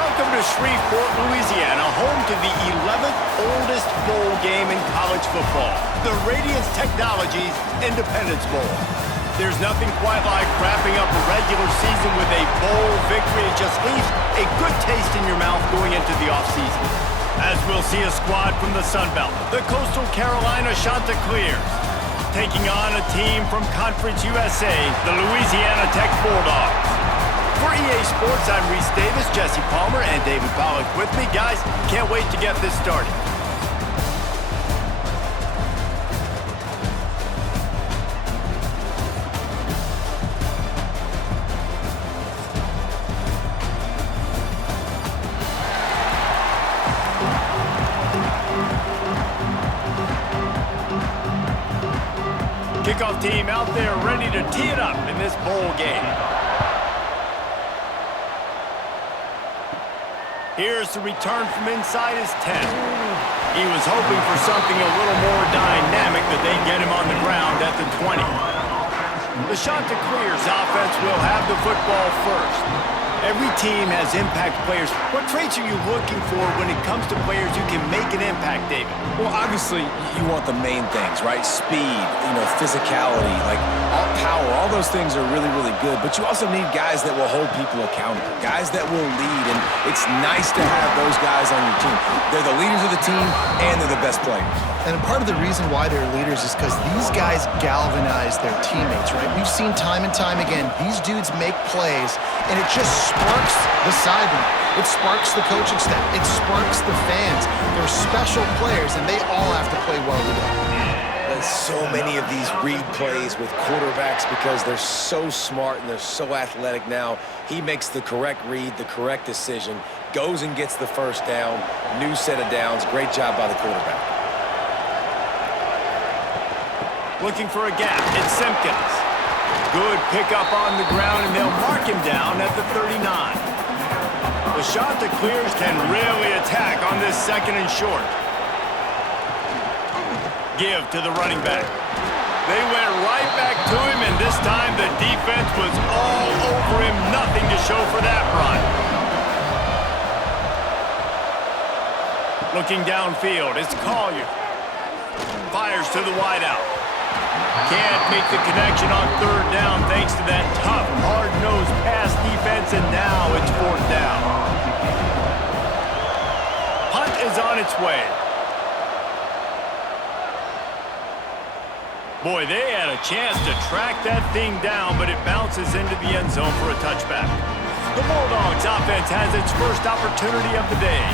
Welcome to Shreveport, Louisiana, home to the 11th oldest bowl game in college football, the Radiance Technologies Independence Bowl. There's nothing quite like wrapping up a regular season with a bowl victory. It just leaves a good taste in your mouth going into the offseason. As we'll see a squad from the Sun Belt, the Coastal Carolina Chanticleers, taking on a team from Conference USA, the Louisiana Tech Bulldogs. For EA Sports, I'm Reese Davis, Jesse Palmer, and David Pollack with me. Guys, can't wait to get this started. Kickoff team out there ready to tee it up in this bowl game. Here's the return from inside his 10. He was hoping for something a little more dynamic, but they get him on the ground at the 20. The Chanticleers offense will have the football first. Every team has impact players. What traits are you looking for when it comes to players who can make an impact, David? Well, obviously, you want the main things, right? Speed, physicality, like all power, all those things are really, really good. But you also need guys that will hold people accountable, guys that will lead, and it's nice to have those guys on your team. They're the leaders of the team, and they're the best players. And part of the reason why they're leaders is because these guys galvanize their teammates, right? We've seen time and time again, these dudes make plays, and it just sparks the sideline. It sparks the coaching staff. It sparks the fans. They're special players, and they all have to play well together. There's so many of these read plays with quarterbacks because they're so smart and they're so athletic now. He makes the correct read, the correct decision, goes and gets the first down, new set of downs. Great job by the quarterback. Looking for a gap. It's Simpkins. Good pickup on the ground, and they'll mark him down at the 39. The Chanticleers can really attack on this second and short. Give to the running back. They went right back to him, and this time the defense was all over him. Nothing to show for that run. Looking downfield, it's Collier. Fires to the wideout. Can't make the connection on third down thanks to that tough, hard-nosed pass defense, and now it's fourth down. Punt is on its way. Boy, they had a chance to track that thing down, but it bounces into the end zone for a touchback. The Bulldogs offense has its first opportunity of the day.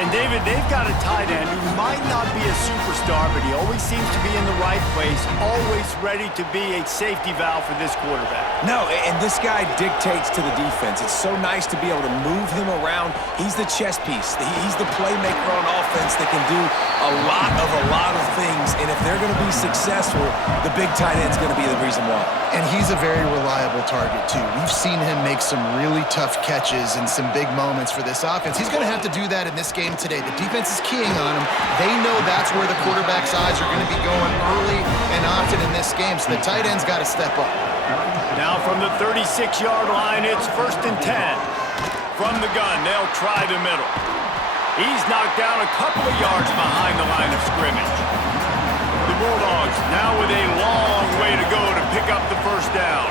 And, David, they've got a tight end who might not be a superstar, but he always seems to be in the right place, always ready to be a safety valve for this quarterback. No, and this guy dictates to the defense. It's so nice to be able to move him around. He's the chess piece. He's the playmaker on offense that can do a lot of things. And if they're going to be successful, the big tight end's going to be the reason why. And he's a very reliable target, too. We've seen him make some really tough catches and some big moments for this offense. He's going to have to do that in this game today. The defense is keying on him. They know that's where the quarterback's eyes are going to be going early and often in this game, so the tight end's got to step up. Now from the 36-yard line, it's 1st and 10. From the gun, they'll try the middle. He's knocked down a couple of yards behind the line of scrimmage. The Bulldogs now with a long way to go to pick up the first down.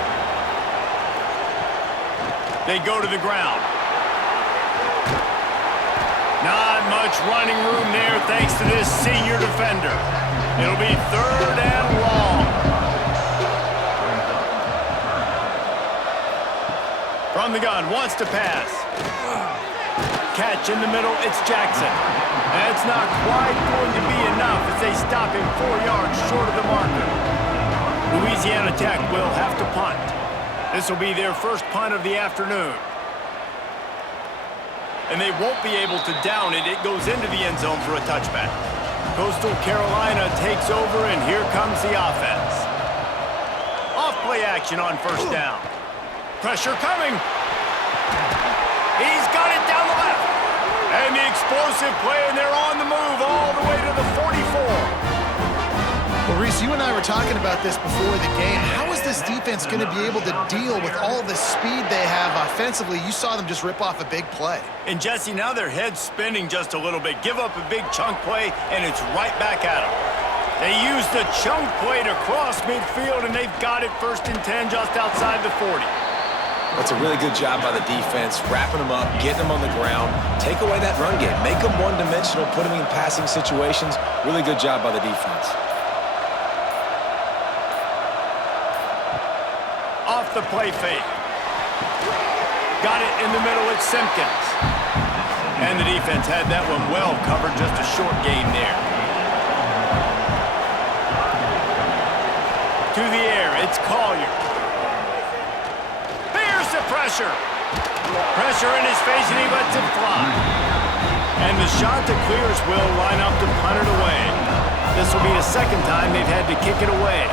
They go to the ground. Not much running room there thanks to this senior defender. It'll be 3rd and long. From the gun, wants to pass. Catch in the middle, it's Jackson. That's not quite going to be enough as they stop him 4 yards short of the marker. Louisiana Tech will have to punt. This will be their first punt of the afternoon. And they won't be able to down it. It goes into the end zone for a touchback. Coastal Carolina takes over, and here comes the offense. Off-play action on first down. Pressure coming. He's got it down the left. And the explosive play, and they're on the move all the way to the 44. Well, Reese, you and I were talking about this before the game. How is this defense going to be able to deal with all the speed they have offensively? You saw them just rip off a big play. And, Jesse, now their head's spinning just a little bit. Give up a big chunk play, and it's right back at them. They used the chunk play to cross midfield, and they've got it 1st and 10 just outside the 40. That's a really good job by the defense, wrapping them up, getting them on the ground, take away that run game, make them one-dimensional, put them in passing situations. Really good job by the defense. Off the play fake. Got it in the middle, it's Simpkins. And the defense had that one well covered, just a short gain there. To the air, it's Collier. There's the pressure. Pressure in his face, and he lets it fly. And the shot to clears will line up to punt it away. This will be the 2nd time they've had to kick it away.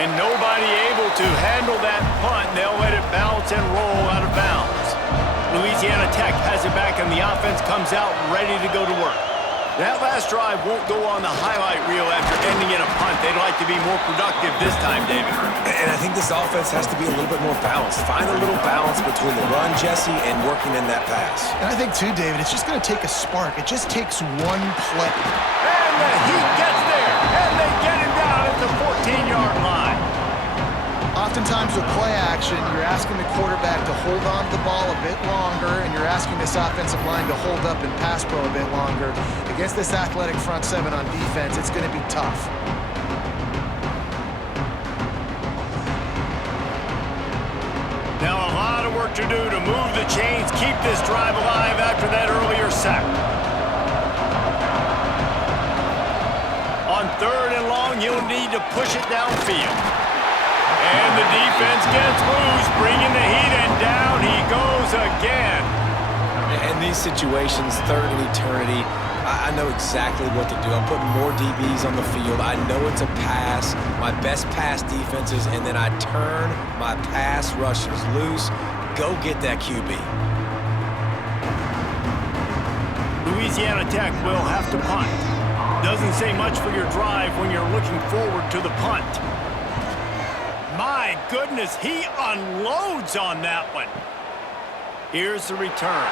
And nobody able to handle that punt. They'll let it bounce and roll out of bounds. Louisiana Tech has it back, and the offense comes out ready to go to work. That last drive won't go on the highlight reel after ending in a punt. They'd like to be more productive this time, David. And I think this offense has to be a little bit more balanced. Find a little balance between the run, Jesse, and working in that pass. And I think, too, David, it's just going to take a spark. It just takes one play. And the Heat gets there, and they get him down at the 14-yard line. Oftentimes with play action, you're asking the quarterback to hold on to the ball a bit longer, and you're asking this offensive line to hold up and pass pro a bit longer. Against this athletic front 7 on defense, it's going to be tough. Now a lot of work to do to move the chains, keep this drive alive after that earlier sack. On 3rd and long, you'll need to push it downfield. And the defense gets loose, bringing the Heat, and down he goes again. In these situations, 3rd and eternity, I know exactly what to do. I'm putting more DBs on the field. I know it's a pass, my best pass defenses, and then I turn my pass rushers loose. Go get that QB. Louisiana Tech will have to punt. Doesn't say much for your drive when you're looking forward to the punt. My goodness, he unloads on that one. Here's the return.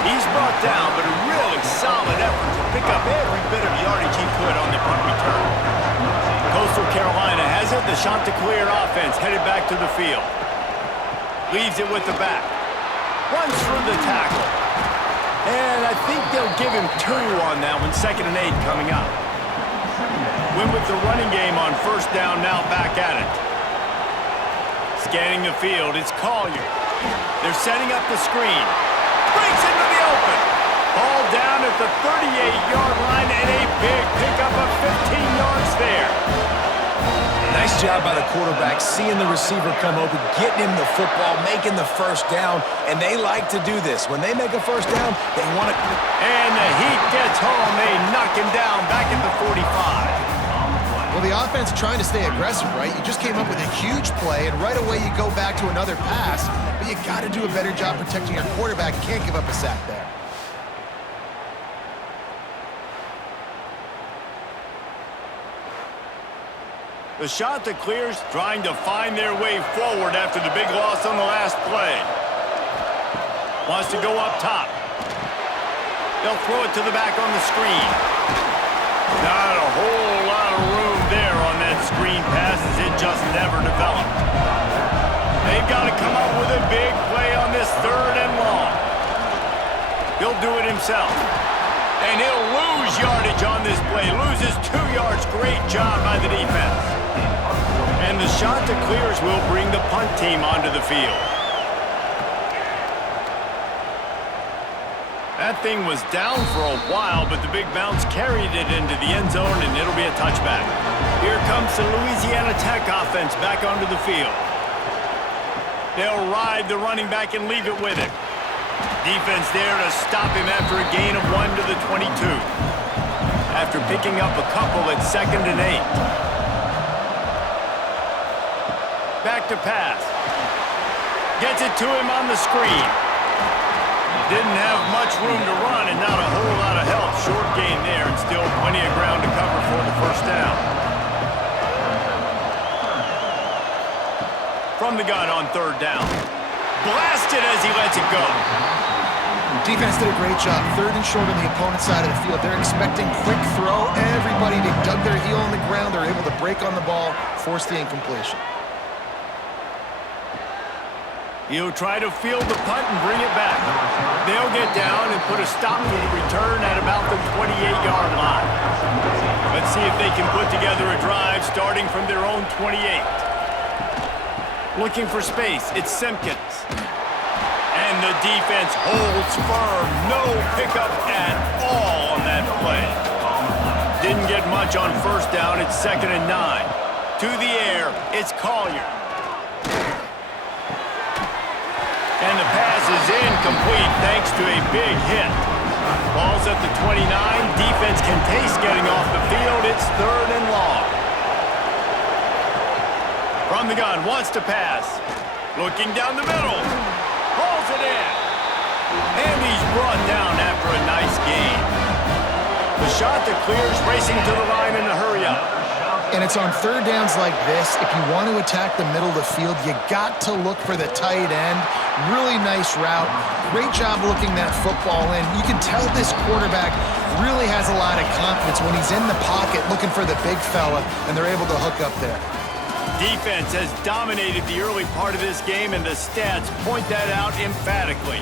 He's brought down, but a really solid effort to pick up every bit of yardage he could on the punt return. Coastal Carolina has it. The Chanticleer offense headed back to the field. Leaves it with the back. Runs through the tackle. And I think they'll give him 2 on that one. 2nd and 8 coming up. Win with the running game on 1st down, now back at it. Scanning the field, it's Collier. They're setting up the screen. Breaks into the open. Ball down at the 38-yard line, and a big pickup of 15 yards there. Nice job by the quarterback, seeing the receiver come open, getting him the football, making the 1st down, and they like to do this. When they make a 1st down, they want to... And the Heat gets home. They knock him down back at the 45. Well, the offense trying to stay aggressive, right? You just came up with a huge play, and right away you go back to another pass, but you got to do a better job protecting your quarterback. You can't give up a sack there. The shot that clears, trying to find their way forward after the big loss on the last play. Wants to go up top. They'll throw it to the back on the screen. Not a whole lot of room there on that screen pass, as it just never developed. They've got to come up with a big play on this 3rd and long. He'll do it himself. And he'll lose yardage on this play. Loses 2 yards. Great job by the defense. And the shot to clears will bring the punt team onto the field. That thing was down for a while, but the big bounce carried it into the end zone, and it'll be a touchback. Here comes the Louisiana Tech offense back onto the field. They'll ride the running back and leave it with him. Defense there to stop him after a gain of 1 to the 22. After picking up a couple at 2nd and 8. Back to pass. Gets it to him on the screen. Didn't have much room to run and not a whole lot of help. Short gain there and still plenty of ground to cover for the first down. From the gun on third down. Blasted as he lets it go. Defense did a great job. Third and short on the opponent's side of the field. They're expecting quick throw. Everybody, they dug their heel on the ground. They're able to break on the ball, force the incompletion. He'll try to field the punt and bring it back. They'll get down and put a stop to the return at about the 28-yard line. Let's see if they can put together a drive starting from their own 28. Looking for space, it's Simpkins. And the defense holds firm. No pickup at all on that play. Didn't get much on first down. It's 2nd and 9. To the air, it's Collier. And the pass is incomplete thanks to a big hit. Ball's at the 29. Defense can taste getting off the field. It's 3rd and long. From the gun, wants to pass. Looking down the middle. Pulls it in. And he's brought down after a nice gain. The shot that clears, racing to the line in a hurry-up. And it's on third downs like this. If you want to attack the middle of the field, you got to look for the tight end. Really nice route. Great job looking that football in. You can tell this quarterback really has a lot of confidence when he's in the pocket looking for the big fella, and they're able to hook up there. Defense has dominated the early part of this game, and the stats point that out emphatically.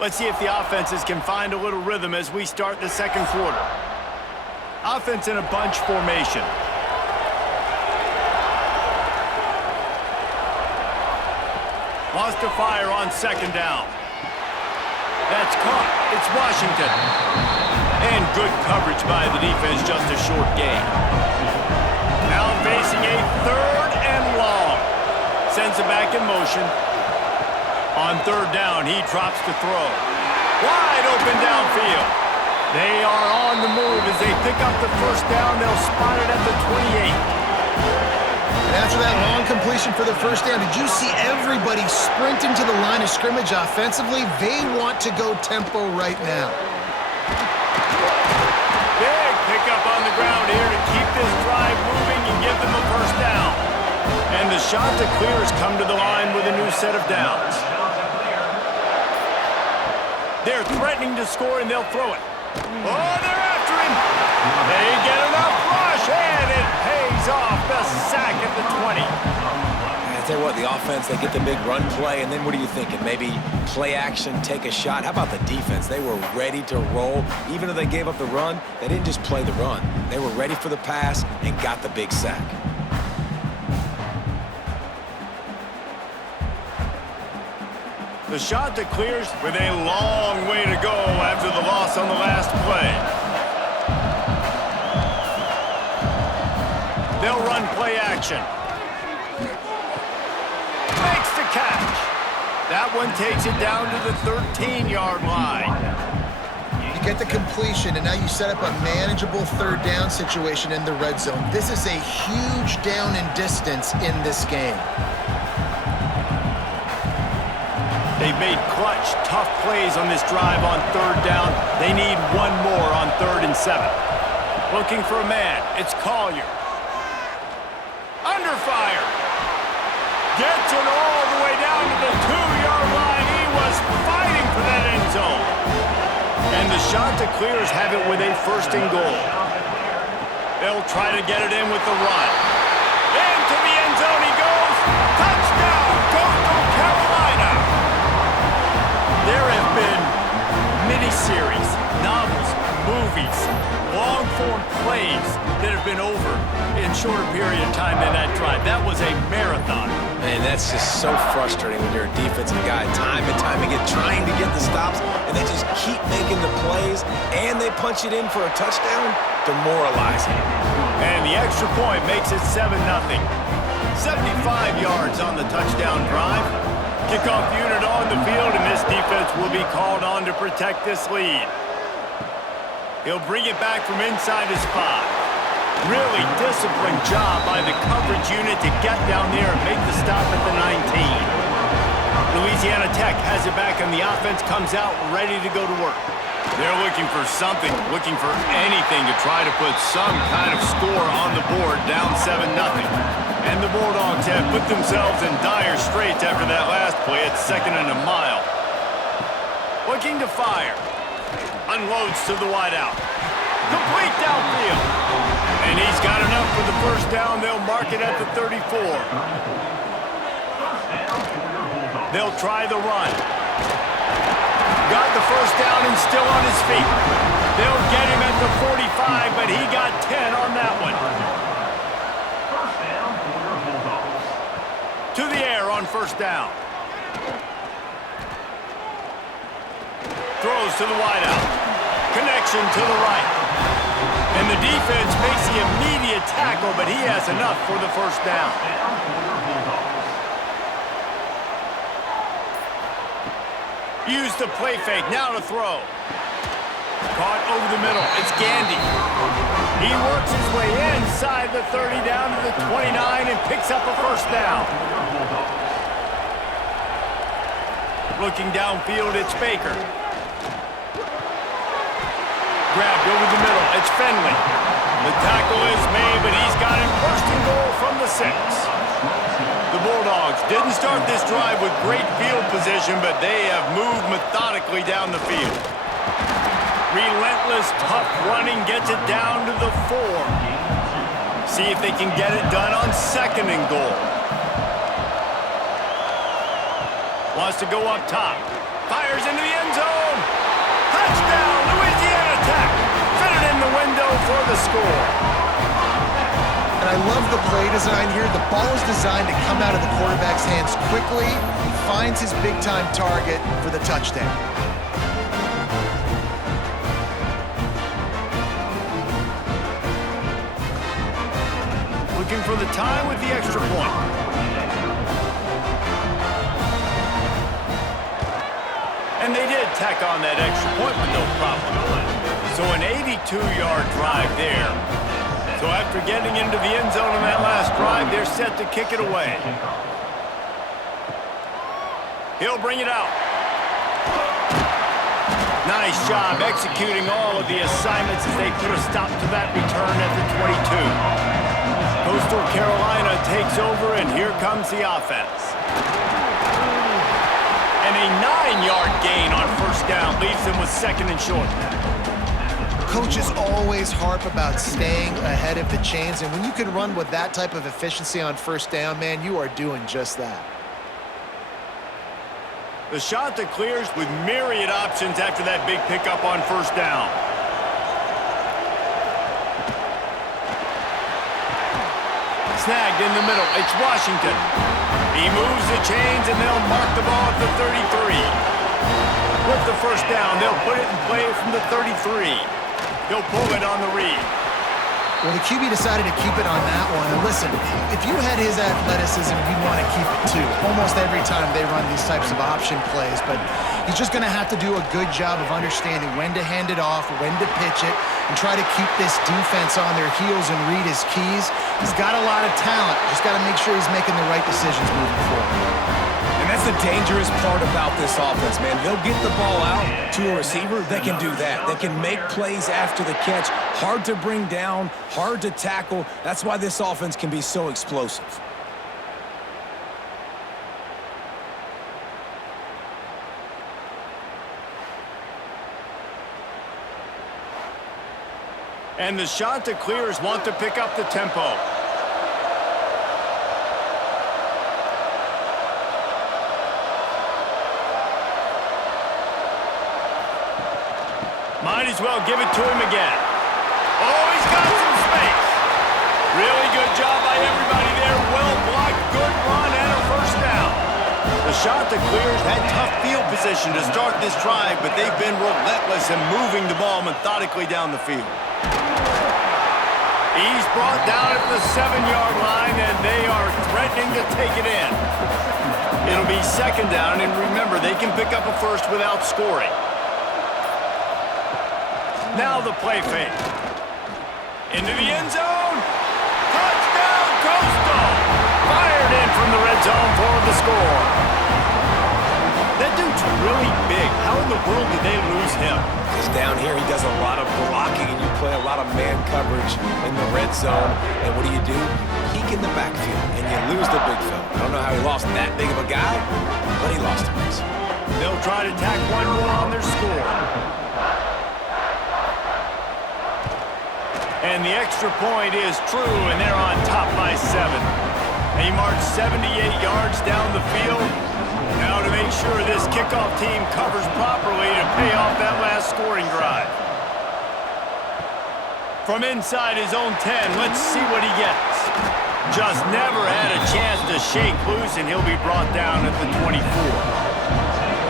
Let's see if the offenses can find a little rhythm as we start the second quarter. Offense in a bunch formation. Wants to fire on second down. That's caught. It's Washington. And good coverage by the defense, just a short gain. Now facing a 3rd and long. Sends it back in motion. On third down, he drops to throw. Wide open downfield. They are on the move as they pick up the first down. They'll spot it at the 28. And after that long completion for the first down, did you see everybody sprinting to the line of scrimmage offensively? They want to go tempo right now. Big pickup on the ground here to keep this drive moving and give them a first down. And the shot that clears come to the line with a new set of downs. They're threatening to score, and they'll throw it. Oh, they're after him. They get enough rush, and it pays off. The sack at the 20. I tell you what, the offense, they get the big run play, and then what are you thinking? Maybe play action, take a shot. How about the defense? They were ready to roll. Even if they gave up the run, they didn't just play the run. They were ready for the pass and got the big sack. The shot that clears with a long way to go after the loss on the last play. They'll run play action. Makes the catch. That one takes it down to the 13-yard line. You get the completion, and now you set up a manageable third down situation in the red zone. This is a huge down in distance in this game. They've made clutch, tough plays on this drive on third down. They need one more on 3rd and 7. Looking for a man. It's Collier. Under fire. Gets it all the way down to the 2-yard line. He was fighting for that end zone. And the shot that clears have it with a 1st and goal. They'll try to get it in with the run. Into the end zone he goes. Touchdown, Coastal Carolina. There have been mini-series, novels, movies, long-form plays that have been over in shorter period of time than that drive. That was a marathon. Man, that's just so frustrating when you're a defensive guy. Time and time again, trying to get the stops, and they just keep making the plays, and they punch it in for a touchdown. Demoralizing. And the extra point makes it 7-0. 75 yards on the touchdown drive. Kickoff unit on the field, and this defense will be called on to protect this lead. He'll bring it back from inside his 5. Really disciplined job by the coverage unit to get down there and make the stop at the 19. Louisiana Tech has it back, and the offense comes out ready to go to work. They're looking for something, looking for anything to try to put some kind of score on the board, down 7-0. And the Bulldogs have put themselves in dire straits after that last play at 2nd and a mile. Looking to fire. Unloads to the wideout. Complete downfield. And he's got enough for the first down. They'll mark it at the 34. They'll try the run. Got the first down and still on his feet. They'll get him at the 45, but he got 10 on that one. To the air on first down. Throws to the wideout. Connection to the right. And the defense makes the immediate tackle, but he has enough for the first down. Use the play fake, now to throw. Caught over the middle, it's Gandy. He works his way inside the 30 down to the 29 and picks up a first down. Looking downfield, it's Baker. Grabbed over the middle, it's Fenley. The tackle is made, but he's got it first and goal from the 6. The Bulldogs didn't start this drive with great field position, but they have moved methodically down the field. Relentless, tough running gets it down to the 4. See if they can get it done on 2nd and goal. Wants to go up top. Fires into the end zone. Touchdown, Louisiana Tech. Fit it in the window for the score. And I love the play design here. The ball is designed to come out of the quarterback's hands quickly. He finds his big-time target for the touchdown. Looking for the time with the extra point. And they did tack on that extra point with no problem. So an 82-yard drive there. So after getting into the end zone on that last drive, they're set to kick it away. He'll bring it out. Nice job executing all of the assignments as they put a stop to that return at the 22. Coastal Carolina takes over, and here comes the offense. And a 9-yard gain on first down leaves them with 2nd and short. Coaches always harp about staying ahead of the chains, and when you can run with that type of efficiency on first down, man, you are doing just that. The shot that clears with myriad options after that big pickup on first down. Snagged in the middle, it's Washington. He moves the chains, and they'll mark the ball at the 33. With the first down, they'll put it in play from the 33. He'll pull it on the read. Well, the QB decided to keep it on that one. And listen, if you had his athleticism, you'd want to keep it too. Almost every time they run these types of option plays. But he's just going to have to do a good job of understanding when to hand it off, when to pitch it, and try to keep this defense on their heels and read his keys. He's got a lot of talent. Just got to make sure he's making the right decisions moving forward. And that's the dangerous part about this offense, man. They'll get the ball out to a receiver. They can do that. They can make plays after the catch. Hard to bring down, hard to tackle. That's why this offense can be so explosive. And the Chanticleers want to pick up the tempo. Might as well give it to him again. Oh, he's got some space. Really good job by everybody there. Well blocked, good run, and a first down. The Chanticleers had tough field position to start this drive, but they've been relentless in moving the ball methodically down the field. He's brought down at the 7-yard line, and they are threatening to take it in. It'll be second down, and remember, they can pick up a first without scoring. Now the play fake. Into the end zone. fired in from the red zone for the score. That dude's really big. How in the world did they lose him? Because down here he does a lot of blocking, and you play a lot of man coverage in the red zone. And what do? Peek in the backfield, and you lose the big fella. I don't know how he lost that big of a guy, but he lost him. They'll try to tack one more on their score. And the extra point is true, and they're on top by 7. They march 78 yards down the field. Now to make sure this kickoff team covers properly to pay off that last scoring drive. From inside his own 10, let's see what he gets. Just never had a chance to shake loose, and he'll be brought down at the 24.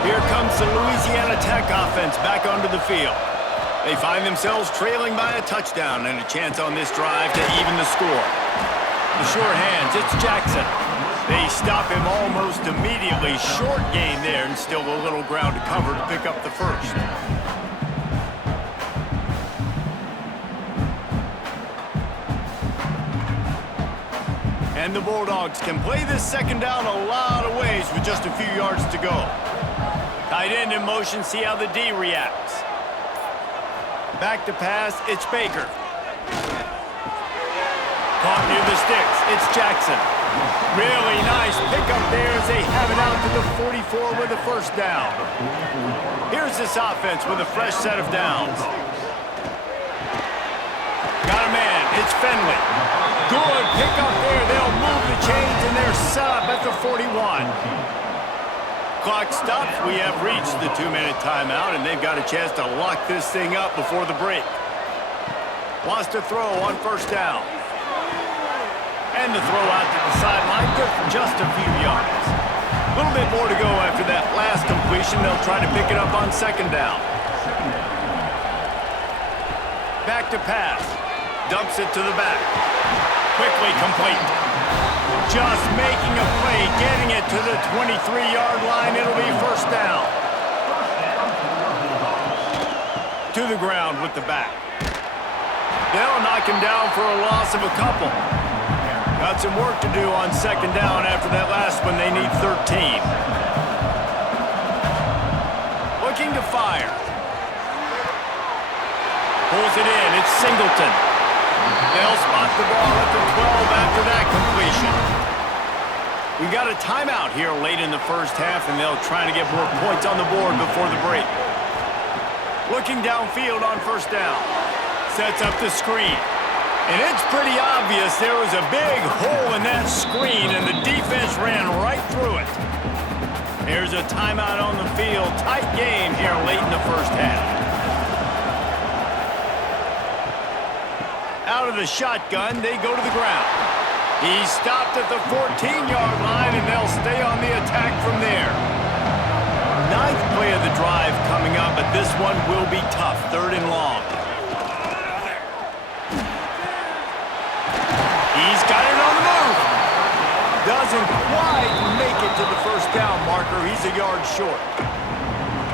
Here comes the Louisiana Tech offense back onto the field. They find themselves trailing by a touchdown and a chance on this drive to even the score. The short hands, it's Jackson. They stop him almost immediately. Short gain there, and still a little ground to cover to pick up the first. And the Bulldogs can play this second down a lot of ways with just a few yards to go. Tight end in motion, see how the D reacts. Back to pass, it's Baker. Caught near the sticks, it's Jackson. Really nice pickup there as they have it out to the 44 with a first down. Here's this offense with a fresh set of downs. Got a man, it's Finley. Good pickup there. They'll move the chains, and they're set up at the 41. Clock stops. We have reached the 2-minute timeout, and they've got a chance to lock this thing up before the break. Wants to throw on first down. And the throw out to the sideline, good for just a few yards. A little bit more to go after that last completion. They'll try to pick it up on second down. Back to pass. Dumps it to the back. Quickly complete. Just making a play, getting it to the 23-yard line. It'll be first down. To the ground with the back. They'll knock him down for a loss of a couple. Got some work to do on second down after that last one. They need 13. Looking to fire. Pulls it in. It's Singleton. They'll spot the ball at the 12 after that completion. We got a timeout here late in the first half, and they'll try to get more points on the board before the break. Looking downfield on first down. Sets up the screen. And it's pretty obvious there was a big hole in that screen, and the defense ran right through it. Here's a timeout on the field. Tight game here late in the first half. Out of the shotgun, they go to the ground. He's stopped at the 14-yard line, and they'll stay on the attack from there. Ninth play of the drive coming up, but this one will be tough. Third and long. He's got it on the move. Doesn't quite make it to the first down marker. He's a yard short.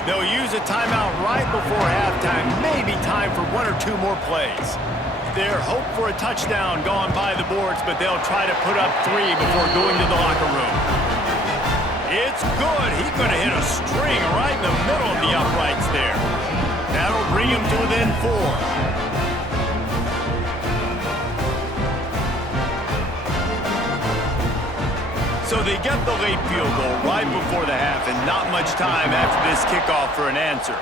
They'll use a timeout right before halftime. Maybe time for one or two more plays. Their hope for a touchdown gone by the boards, but they'll try to put up 3 before going to the locker room. It's good. He's going to hit a string right in the middle of the uprights there. That'll bring him to within 4. So they get the late field goal right before the half, and not much time after this kickoff for an answer.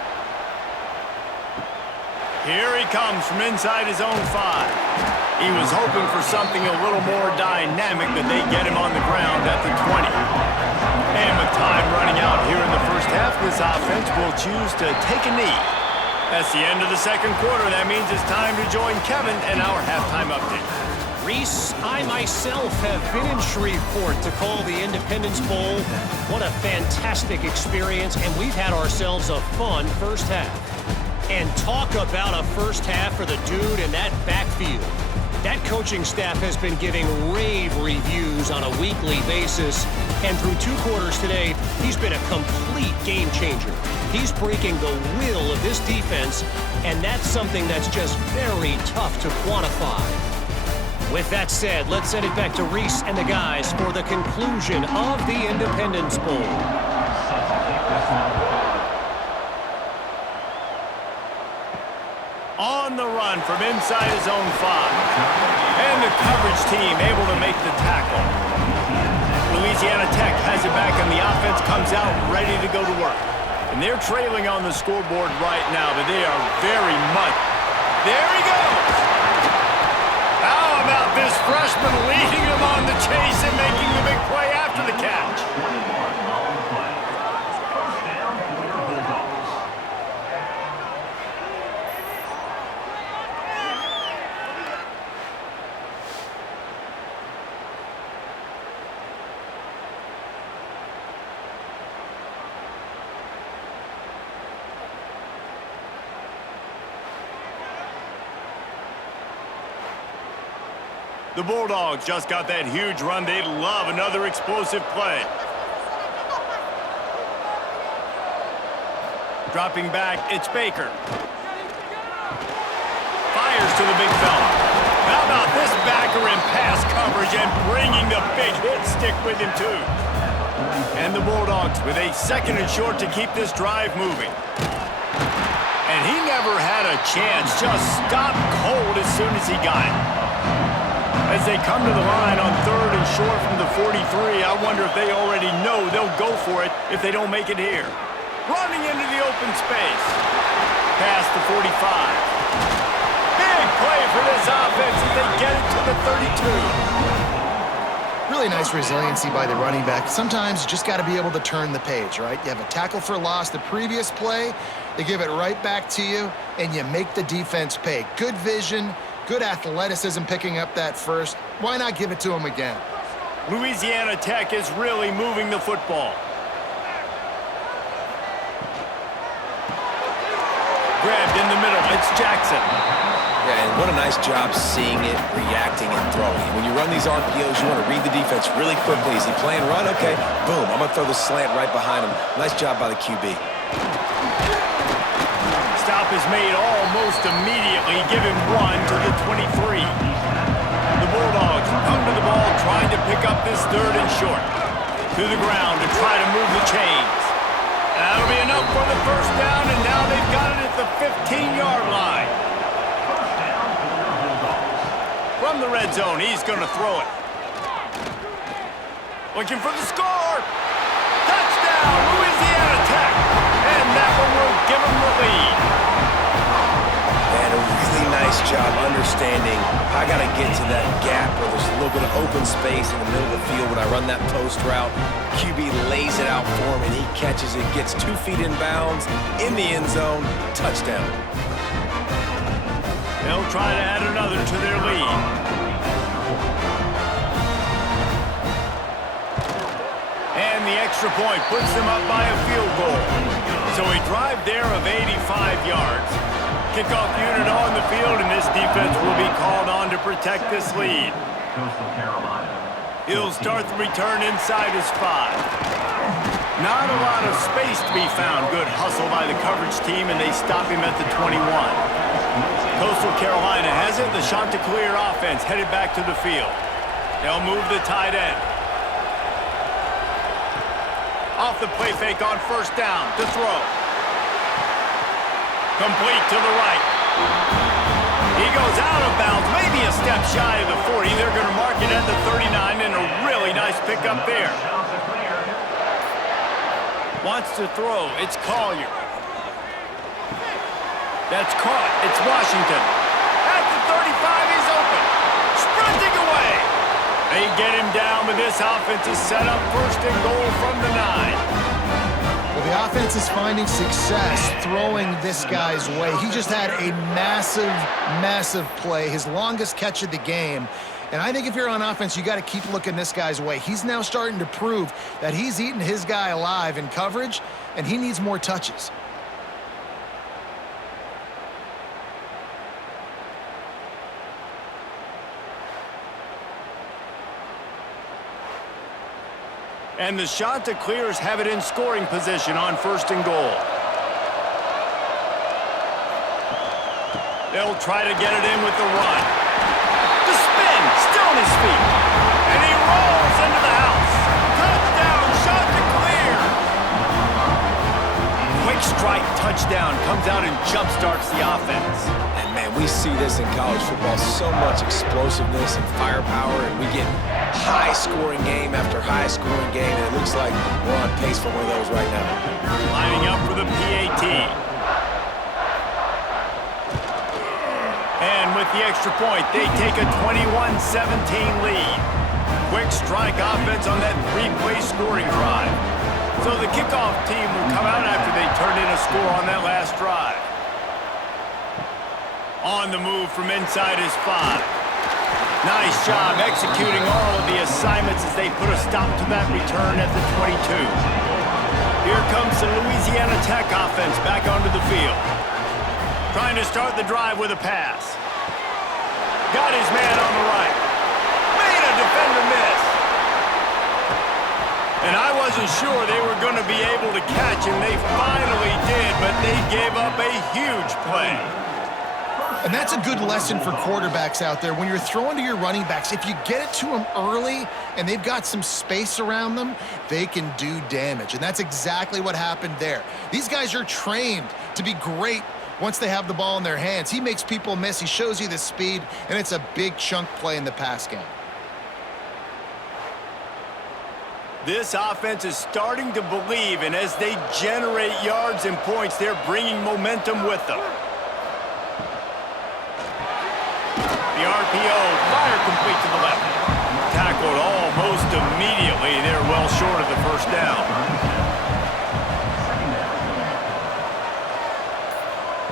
Here he comes from inside his own 5. He was hoping for something a little more dynamic, but they get him on the ground at the 20. And with time running out here in the first half, this offense will choose to take a knee. That's the end of the second quarter. That means it's time to join Kevin and our halftime update. Reese, I myself have been in Shreveport to call the Independence Bowl. What a fantastic experience, and we've had ourselves a fun first half. And talk about a first half for the dude in that backfield. That coaching staff has been giving rave reviews on a weekly basis. And through 2 quarters today, he's been a complete game changer. He's breaking the will of this defense, and that's something that's just very tough to quantify. With that said, let's send it back to Reese and the guys for the conclusion of the Independence Bowl. On the run from inside his own 5. And the coverage team able to make the tackle. Louisiana Tech has it back, and the offense comes out ready to go to work. And they're trailing on the scoreboard right now, but they are very much. There he goes! How about this freshman leading them on the chase and making the big play after the catch? The Bulldogs just got that huge run. They'd love another explosive play. Dropping back, it's Baker. Fires to the big fella. How about this backer in pass coverage and bringing the big hit stick with him too. And the Bulldogs with a 2nd and short to keep this drive moving. And he never had a chance. Just stopped cold as soon as he got it. As they come to the line on 3rd and short from the 43, I wonder if they already know they'll go for it if they don't make it here. Running into the open space. Past the 45. Big play for this offense as they get it to the 32. Really nice resiliency by the running back. Sometimes you just got to be able to turn the page, right? You have a tackle for loss the previous play, they give it right back to you, and you make the defense pay. Good vision. Good athleticism picking up that first. Why not give it to him again? Louisiana Tech is really moving the football. Grabbed in the middle. It's Jackson. Yeah, and what a nice job seeing it, reacting, and throwing. When you run these RPOs, you want to read the defense really quickly. Is he playing run? Okay, boom. I'm going to throw the slant right behind him. Nice job by the QB. Stop is made almost immediately. Give him 1 to the 23. The Bulldogs come to the ball trying to pick up this 3rd and short. To the ground to try to move the chains. That'll be enough for the 1st down, and now they've got it at the 15-yard line. From the red zone, he's going to throw it. Looking for the score. Touchdown, Louisiana Tech. And that one will give them the lead. And a really nice job understanding I got to get to that gap where there's a little bit of open space in the middle of the field when I run that post route. QB lays it out for him, and he catches it, gets 2 feet in bounds, in the end zone, touchdown. They'll try to add another to their lead. And the extra point puts them up by a field goal. So a drive there of 85 yards. Kickoff unit on the field, and this defense will be called on to protect this lead. He'll start the return inside his 5. Not a lot of space to be found. Good hustle by the coverage team, and they stop him at the 21. Coastal Carolina has it. The Chanticleer offense headed back to the field. They'll move the tight end. Off the play fake on 1st down to throw. Complete to the right. He goes out of bounds, maybe a step shy of the 40. They're going to mark it at the 39, and a really nice pickup there. Wants to throw. It's Collier. That's caught. It's Washington. At the 35, he's open. Sprinting away. They get him down, but this offense is set up 1st and goal from the 9. Well, the offense is finding success throwing this guy's way. He just had a massive, massive play, his longest catch of the game. And I think if you're on offense, you got to keep looking this guy's way. He's now starting to prove that he's eating his guy alive in coverage, and he needs more touches. And the Chanticleers have it in scoring position on 1st and goal. They'll try to get it in with the run. The spin, still on his feet. And he rolls into the house. Touchdown, shot to clear. Quick strike touchdown comes out and jumpstarts the offense. And man, we see this in college football, so much explosiveness and firepower, and we get high-scoring game after high-scoring game, and it looks like we're on pace for one of those right now. Lining up for the PAT. And with the extra point, they take a 21-17 lead. Quick strike offense on that three-play scoring drive. So the kickoff team will come out after they turned in a score on that last drive. On the move from inside his 5. Nice job executing all of the assignments as they put a stop to that return at the 22. Here comes the Louisiana Tech offense back onto the field. Trying to start the drive with a pass. Got his man on the right. Made a defender miss. And I wasn't sure they were going to be able to catch him. They finally did, but they gave up a huge play. And that's a good lesson for quarterbacks out there. When you're throwing to your running backs, if you get it to them early and they've got some space around them, they can do damage. And that's exactly what happened there. These guys are trained to be great once they have the ball in their hands. He makes people miss. He shows you the speed, and it's a big chunk play in the pass game. This offense is starting to believe, and as they generate yards and points, they're bringing momentum with them. The RPO, fire complete to the left. Tackled almost immediately. They're well short of the first down.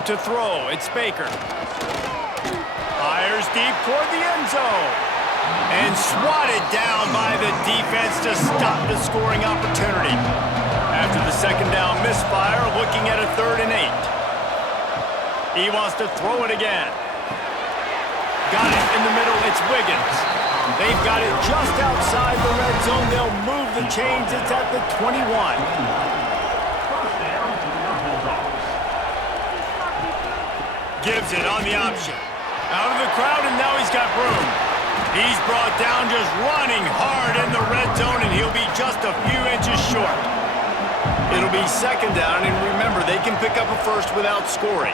To throw, it's Baker. Fires deep toward the end zone. And swatted down by the defense to stop the scoring opportunity. After the second down misfire, looking at a 3rd and 8. He wants to throw it again. Got it in the middle, it's Wiggins. They've got it just outside the red zone. They'll move the chains. It's at the 21. Gives it on the option. Out of the crowd, and now he's got room. He's brought down just running hard in the red zone, and he'll be just a few inches short. It'll be second down, and remember, they can pick up a first without scoring.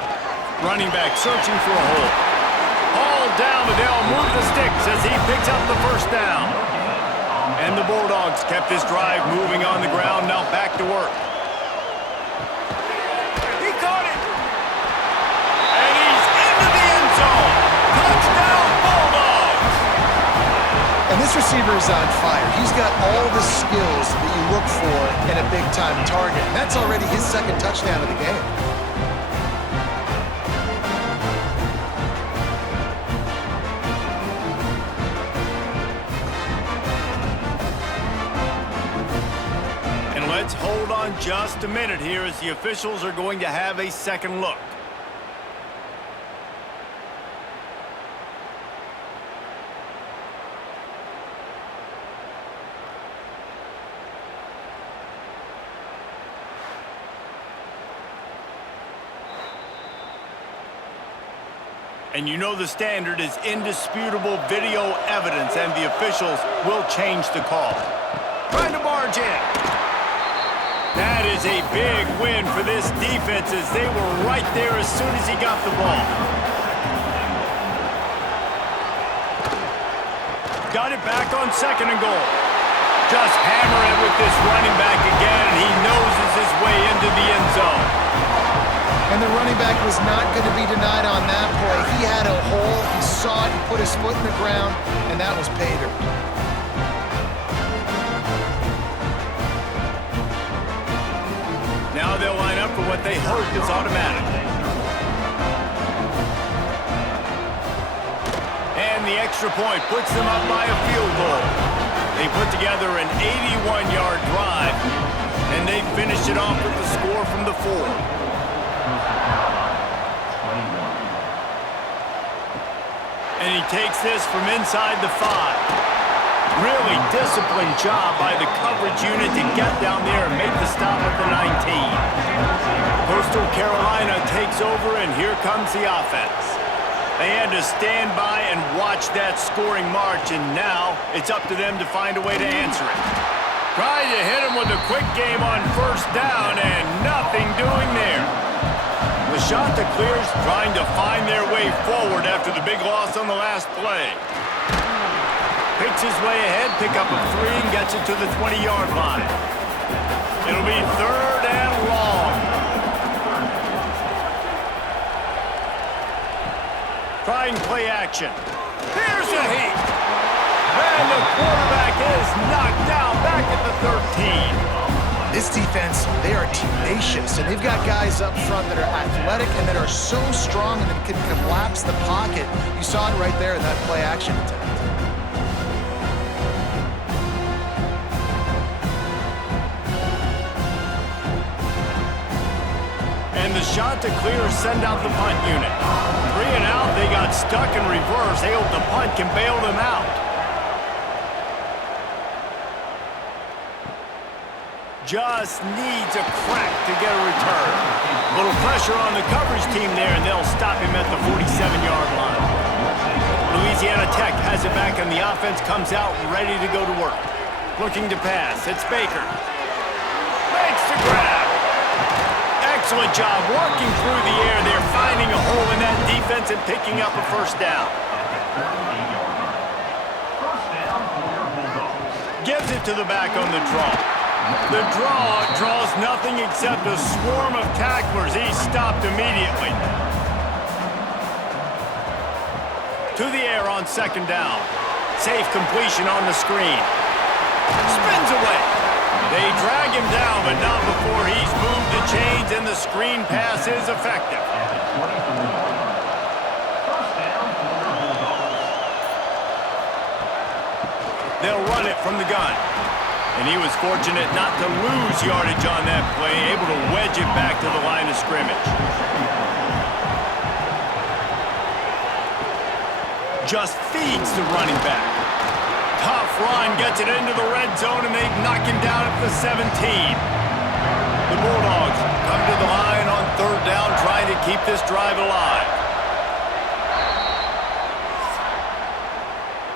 Running back searching for a hole. Hauled down, but they'll move the sticks as he picks up the first down. And the Bulldogs kept this drive moving on the ground, now back to work. He caught it! And he's into the end zone! Touchdown, Bulldogs! And this receiver is on fire. He's got all the skills that you look for in a big-time target. That's already his 2nd touchdown of the game. Let's hold on just a minute here as the officials are going to have a second look. And you know the standard is indisputable video evidence, and the officials will change the call. Trying to barge in. That is a big win for this defense as they were right there as soon as he got the ball. Got it back on 2nd and goal. Just hammer it with this running back again, and he noses his way into the end zone. And the running back was not going to be denied on that play. He had a hole, he saw it, he put his foot in the ground, and that was pay dirt. Now they'll line up for what they hope is automatic. And the extra point puts them up by a field goal. They put together an 81-yard drive, and they finished it off with the score from the 4. And he takes this from inside the 5. Really disciplined job by the coverage unit to get down there and make the stop at the 19. Coastal Carolina takes over, and here comes the offense. They had to stand by and watch that scoring march, and now it's up to them to find a way to answer it. Trying to hit him with a quick game on first down, and nothing doing there. The Chanticleers trying to find their way forward after the big loss on the last play. Picks his way ahead, pick up a 3, and gets it to the 20-yard line. It'll be 3rd and long. Trying play action. Here's a heat. And the quarterback is knocked down back at the 13. This defense, they are tenacious, and they've got guys up front that are athletic and that are so strong and that can collapse the pocket. You saw it right there in that play action attempt. And the Chanticleers send out the punt unit. 3 and out, they got stuck in reverse. They hope the punt can bail them out. Just needs a crack to get a return. A little pressure on the coverage team there, and they'll stop him at the 47-yard line. Louisiana Tech has it back, and the offense comes out ready to go to work. Looking to pass. It's Baker. Makes the grab. Excellent job working through the air. They're finding a hole in that defense and picking up a first down. Gives it to the back on the draw. The draw draws nothing except a swarm of tacklers. He's stopped immediately. To the air on 2nd down. Safe completion on the screen. Spins away. They drag him down, but not before he's moved the chains, and the screen pass is effective. They'll run it from the gun. And he was fortunate not to lose yardage on that play, able to wedge it back to the line of scrimmage. Just feeds the running back. Tough run, gets it into the red zone, and they knock him down at the 17. The Bulldogs come to the line on 3rd down, trying to keep this drive alive.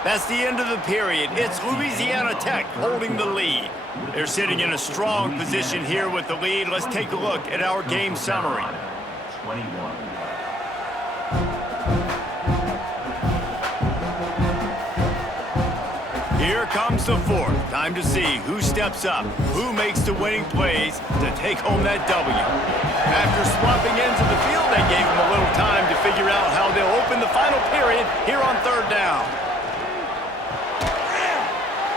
That's the end of the period. It's Louisiana Tech holding the lead. They're sitting in a strong position here with the lead. Let's take a look at our game summary. 21. Here comes the 4th. Time to see who steps up, who makes the winning plays to take home that W. After swapping ends of the field, that gave them a little time to figure out how they'll open the final period here on 3rd down.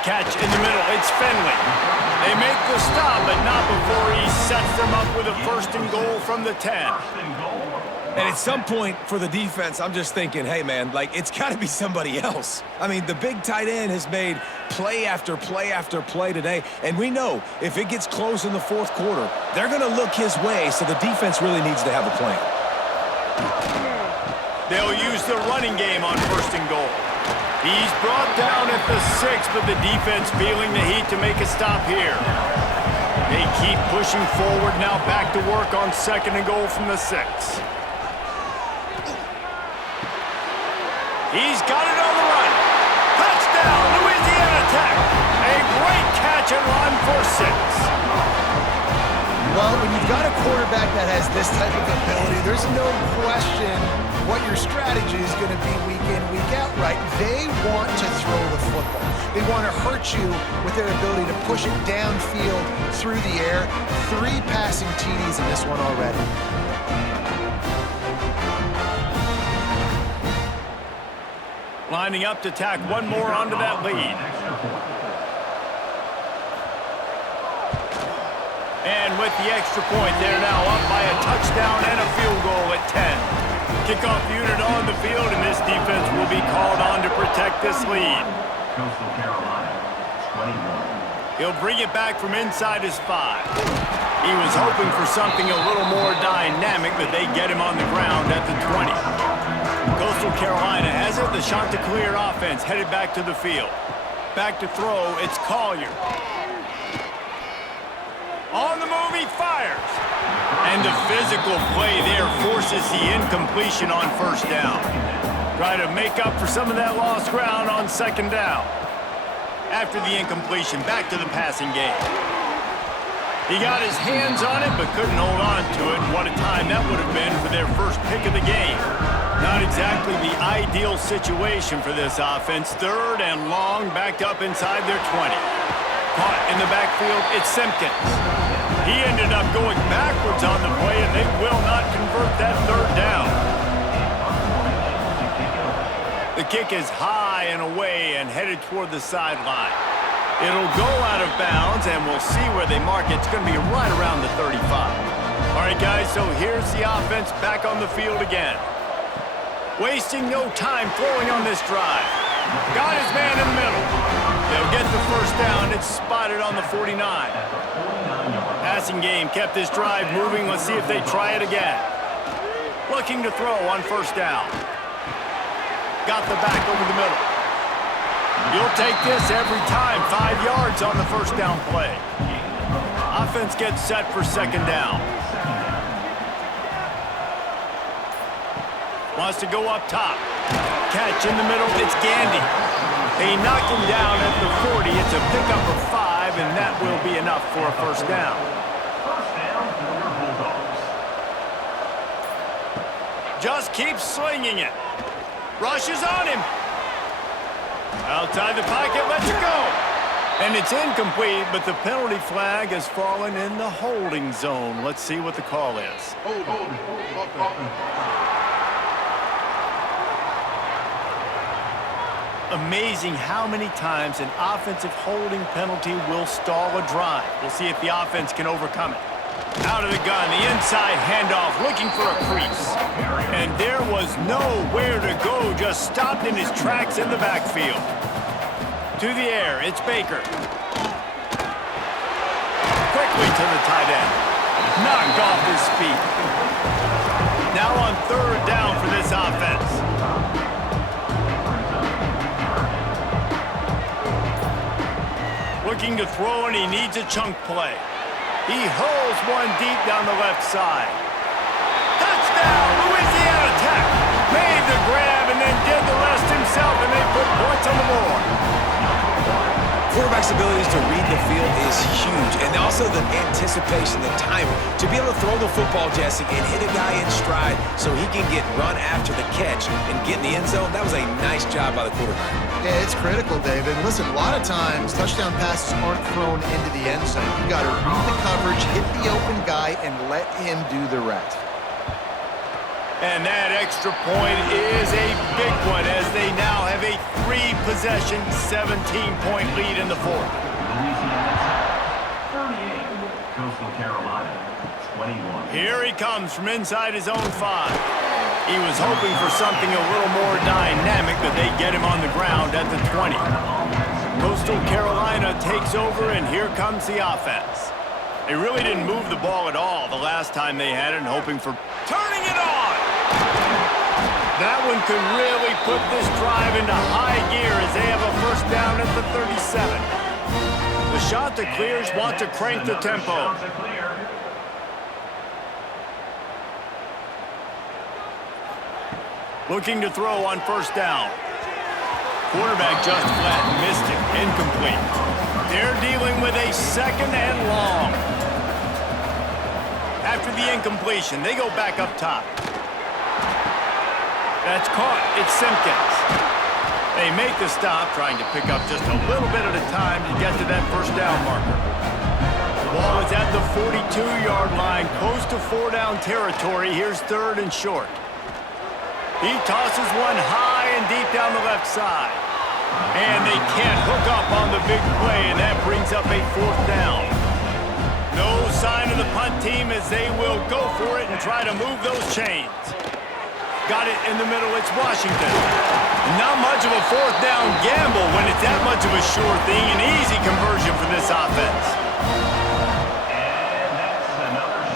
Catch in the middle, it's Finley. They make the stop, but not before he sets them up with a 1st and goal from the 10. And at some point for the defense, I'm just thinking, hey, man, like, it's got to be somebody else. I mean, the big tight end has made play after play after play today, and we know if it gets close in the 4th quarter, they're going to look his way, so the defense really needs to have a plan. They'll use the running game on 1st and goal. He's brought down at the 6, but the defense feeling the heat to make a stop here. They keep pushing forward, now back to work on 2nd and goal from the 6. He's got it on the run. Touchdown, Louisiana Tech. A great catch and run for 6. Well, when you've got a quarterback that has this type of ability, there's no question what your strategy is going to be week in, week out, right? They want to throw the football. They want to hurt you with their ability to push it downfield through the air. 3 passing TDs in this one already. Lining up to tack one more onto that lead. And with the extra point, they're now up by a touchdown and a field goal at 10. Kickoff unit on the field, and this defense will be called on to protect this lead. Coastal Carolina, 21. He'll bring it back from inside his 5. He was hoping for something a little more dynamic, but they get him on the ground at the 20. Coastal Carolina has it. The Chanticleer offense headed back to the field. Back to throw, it's Collier. On the move, he fires. And the physical play there forces the incompletion on first down. Try to make up for some of that lost ground on second down. After the incompletion, back to the passing game. He got his hands on it, but couldn't hold on to it. What a time that would have been for their first pick of the game. Not exactly the ideal situation for this offense. Third and long, backed up inside their 20. Caught in the backfield, it's Simpkins. He ended up going backwards on the play, and they will not convert that third down. The kick is high and away and headed toward the sideline. It'll go out of bounds, and we'll see where they mark it. It's going to be right around the 35. All right, guys, so here's the offense back on the field again. Wasting no time throwing on this drive. Got his man in the middle. They'll get the first down. It's spotted on the 49. Passing game kept this drive moving. Let's see if they try it again. Looking to throw on first down. Got the back over the middle. You'll take this every time. 5 yards on the first down play. Offense gets set for second down. Wants to go up top. Catch in the middle. It's Gandy. They knock him down at the 40. It's a pickup of 5, and that will be enough for a first down. Just keeps slinging it. Rushes on him. Outside the pocket, lets it go. And it's incomplete, but the penalty flag has fallen in the holding zone. Let's see what the call is. Amazing how many times an offensive holding penalty will stall a drive. We'll see if the offense can overcome it. Out of the gun, the inside handoff, looking for a crease. And there was nowhere to go, just stopped in his tracks in the backfield. To the air, it's Baker. Quickly to the tight end. Knocked off his feet. Now on third down for this offense. Looking to throw, and he needs a chunk play. He hurls one deep down the left side. Touchdown, Louisiana Tech. Made the grab and then did the rest himself, and they put points on the board. Quarterback's abilities to read the field is huge, and also the anticipation, the timing. To be able to throw the football, Jesse, and hit a guy in stride so he can get run after the catch and get in the end zone, that was a nice job by the quarterback. Yeah, it's critical, David. Listen, a lot of times, touchdown passes aren't thrown into the end zone. You got to read the coverage, hit the open guy, and let him do the rest. And that extra point is a big one as they now have a 3-possession, 17-point lead in the fourth. Louisiana Tech, 38. Coastal Carolina, 21. Here he comes from inside his own 5. He was hoping for something a little more dynamic, but they get him on the ground at the 20. Coastal Carolina takes over, and here comes the offense. They really didn't move the ball at all the last time they had it, and hoping for turning it on. That one could really put this drive into high gear as they have a first down at the 37. The shot that clears wants to crank the tempo. Looking to throw on first down. Quarterback just flat, missed it, incomplete. They're dealing with a second and long. After the incompletion, they go back up top. That's caught. It's Simpkins. They make the stop, trying to pick up just a little bit at a time to get to that first down marker. The ball is at the 42-yard line, close to 4-down territory. Here's third and short. He tosses one high and deep down the left side. And they can't hook up on the big play, and that brings up a fourth down. No sign of the punt team as they will go for it and try to move those chains. Got it in the middle, it's Washington. Not much of a fourth down gamble when it's that much of a sure thing. An easy conversion for this offense.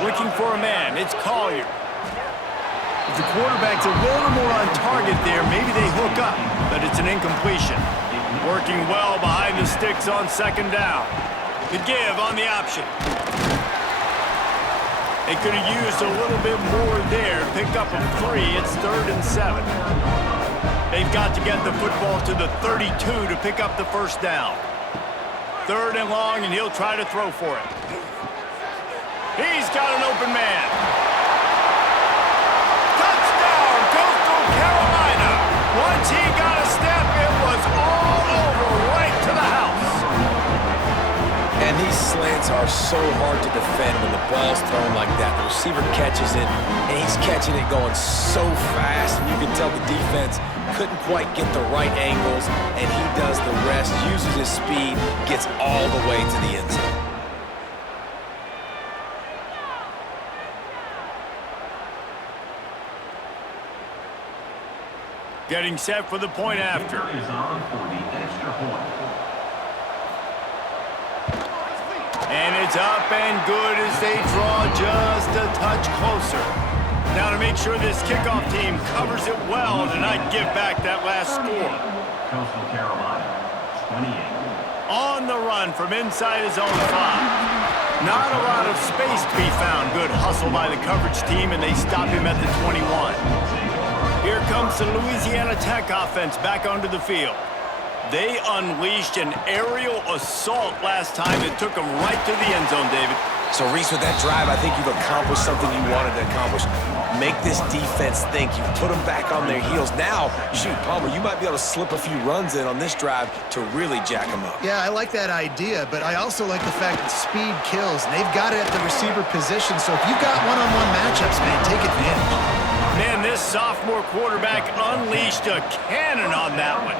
Looking for a man, it's Collier. If the quarterback's a little more on target there, maybe they hook up, but it's an incompletion. Working well behind the sticks on second down. The give on the option. They could have used a little bit more there. Pick up a 3. It's 3rd and 7. They've got to get the football to the 32 to pick up the first down. 3rd and long, and he'll try to throw for it. He's got an open man. Touchdown, Coastal Carolina. Once he got a step, it was all over, right to the house. And these slants are so hard to defend when the ball's thrown like that. The receiver catches it, and he's catching it going so fast, and you can tell the defense couldn't quite get the right angles, and he does the rest, uses his speed, gets all the way to the end zone. Getting set for the point after. Is on for the extra point. And it's up and good as they draw just a touch closer. Now to make sure this kickoff team covers it well to not give back that last score. Coastal Carolina, 28. On the run from inside his own 5. Not a lot of space to be found. Good hustle by the coverage team, and they stop him at the 21. Here comes the Louisiana Tech offense back onto the field. They unleashed an aerial assault last time that took them right to the end zone, David. So, Reese, with that drive, I think you've accomplished something you wanted to accomplish. Make this defense think. You've put them back on their heels. Now, shoot, Palmer, you might be able to slip a few runs in on this drive to really jack them up. Yeah, I like that idea, but I also like the fact that speed kills, and they've got it at the receiver position, so if you've got one-on-one matchups, man, take advantage. Man, this sophomore quarterback unleashed a cannon on that one.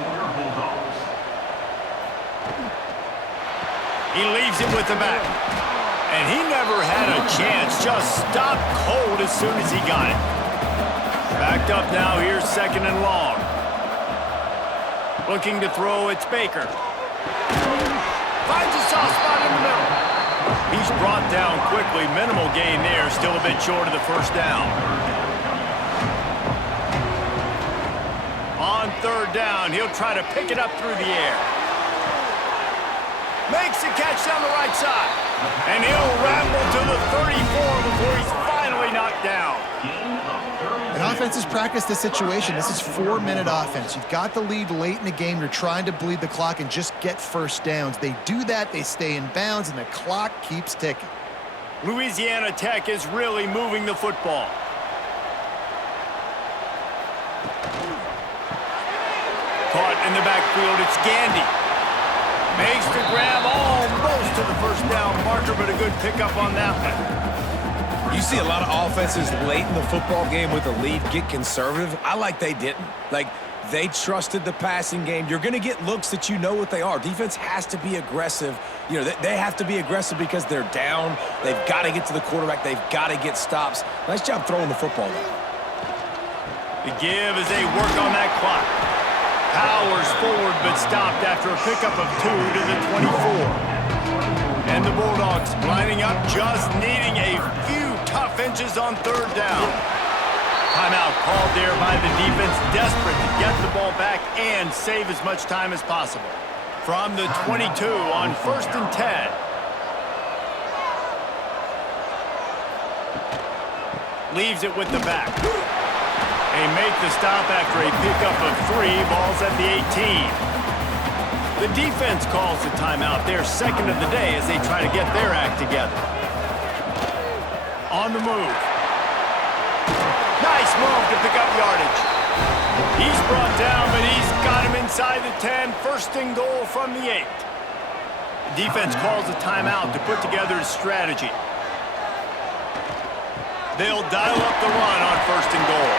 He leaves it with the back. And he never had a chance, just stopped cold as soon as he got it. Backed up now, here's 2nd and long. Looking to throw, it's Baker. Finds a soft spot in the middle. He's brought down quickly, minimal gain there, still a bit short of the first down. On 3rd down, he'll try to pick it up through the air. Makes the catch down the right side. And he'll ramble to the 34 before he's finally knocked down. And offenses practice this situation. This is 4-minute offense. You've got the lead late in the game. You're trying to bleed the clock and just get first downs. They do that, they stay in bounds, and the clock keeps ticking. Louisiana Tech is really moving the football. Caught in the backfield, it's Gandy. Makes the grab almost to the first down marker, but a good pickup on that one. You see a lot of offenses late in the football game with a lead get conservative. I like they didn't. Like, they trusted the passing game. You're going to get looks that you know what they are. Defense has to be aggressive. You know, they have to be aggressive because they're down. They've got to get to the quarterback. They've got to get stops. Nice job throwing the football, though. The give as they work on that clock. Powers forward, but stopped after a pickup of 2 to the 24. And the Bulldogs lining up, just needing a few tough inches on 3rd down. Timeout called there by the defense, desperate to get the ball back and save as much time as possible. From the 22 on 1st and 10. Leaves it with the back. They make the stop after a pickup of 3, balls at the 18. The defense calls the timeout, their 2nd of the day as they try to get their act together. On the move. Nice move to pick up yardage. He's brought down, but he's got him inside the 10, 1st and goal from the 8. The defense calls a timeout to put together a strategy. They'll dial up the run on 1st and goal.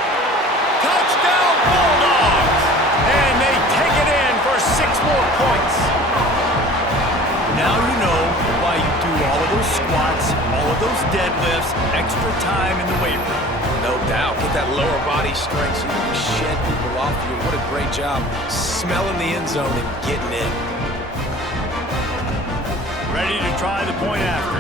Touchdown Bulldogs! And they take it in for 6 more points. Now you know why you do all of those squats, all of those deadlifts, extra time in the weight room. No doubt. Get that lower body strength so you can shed people off you. What a great job smelling the end zone and getting in. Ready to try the point after.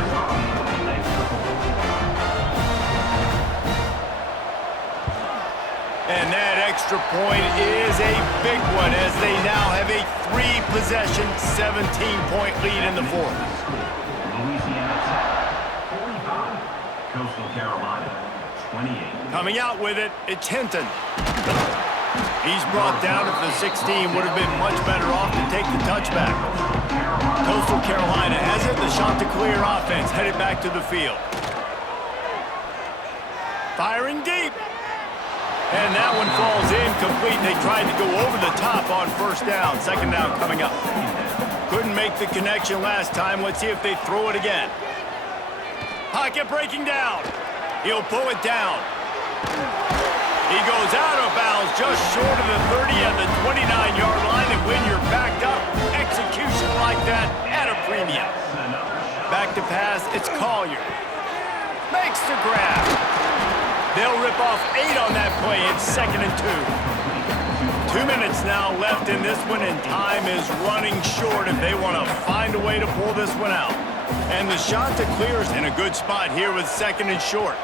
And that extra point is a big one as they now have a 3-possession, 17-point lead in the 4th. Louisiana Tech, 45. Coastal Carolina, 28. Coming out with it, it's Hinton. He's brought down at the 16. Would have been much better off to take the touchback. Coastal Carolina has it. The Chanticleer offense headed back to the field. Firing deep. And that one falls incomplete. They tried to go over the top on first down. Second down coming up. Couldn't make the connection last time. Let's see if they throw it again. Pocket breaking down. He'll pull it down. He goes out of bounds just short of the 30 at the 29-yard line. And when you're backed up, execution like that at a premium. Back to pass, it's Collier. Makes the grab. They'll rip off 8 on that play. It's 2nd and 2. 2 minutes now left in this one, and time is running short if they want to find a way to pull this one out. And the Chanticleer's in a good spot here with 2nd and short.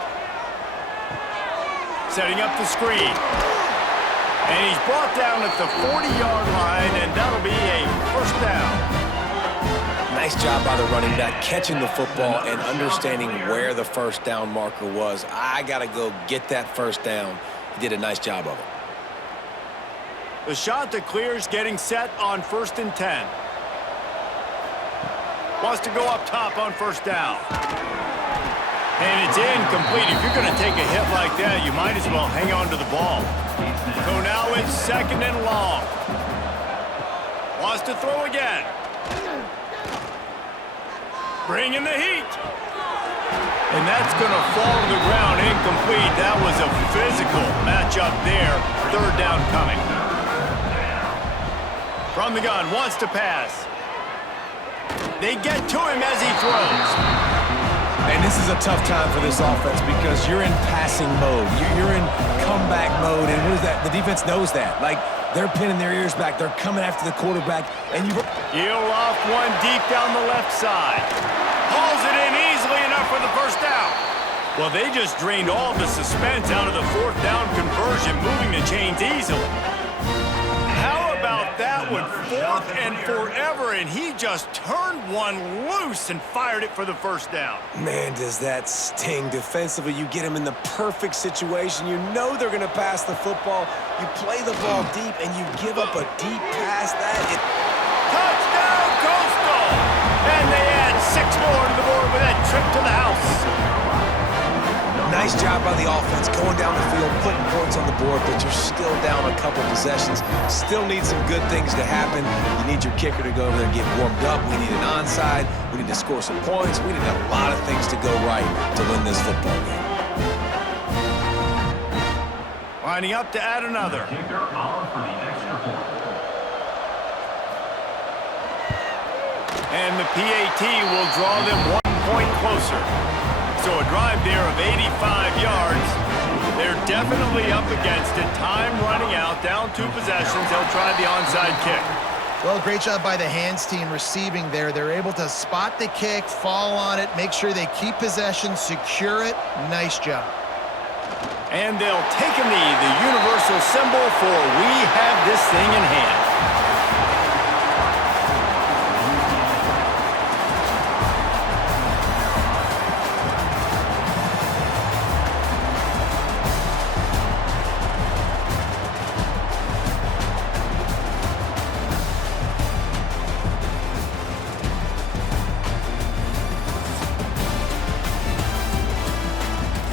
Setting up the screen. And he's brought down at the 40-yard line, and that'll be a first down. Nice job by the running back, catching the football and understanding where the first down marker was. I got to go get that first down. He did a nice job of it. The Chanticleer's getting set on 1st and 10. Wants to go up top on first down. And it's incomplete. If you're going to take a hit like that, you might as well hang on to the ball. So now it's 2nd and long. Wants to throw again. Bringing the heat. And that's going to fall to the ground incomplete. That was a physical matchup there. 3rd down coming. From the gun, wants to pass. They get to him as he throws. And this is a tough time for this offense because you're in passing mode. You're in comeback mode, and what is that? The defense knows that. Like, they're pinning their ears back. They're coming after the quarterback, and you... He'll off one deep down the left side. Hauls it in easily enough for the first down. Well, they just drained all the suspense out of the 4th down conversion, moving the chains easily. How about that one? 4th and forever, and he just turned one loose and fired it for the first down. Man, does that sting defensively. You get him in the perfect situation. You know they're going to pass the football. You play the ball deep, and you give up a deep pass. Touchdown, Coastal! And they add 6 more to the board with that trip to the house. Nice job by the offense going down the field, putting points on the board, but you're still down a couple possessions. Still need some good things to happen. You need your kicker to go over there and get warmed up. We need an onside. We need to score some points. We need a lot of things to go right to win this football game. Lining up to add another. Kicker on for the extra point. And the PAT will draw them 1 point closer. So a drive there of 85 yards. They're definitely up against it. Time running out, down 2 possessions. They'll try the onside kick. Well, great job by the hands team receiving there. They're able to spot the kick, fall on it, make sure they keep possession, secure it. Nice job. And they'll take a knee, the universal symbol for we have this thing in hand.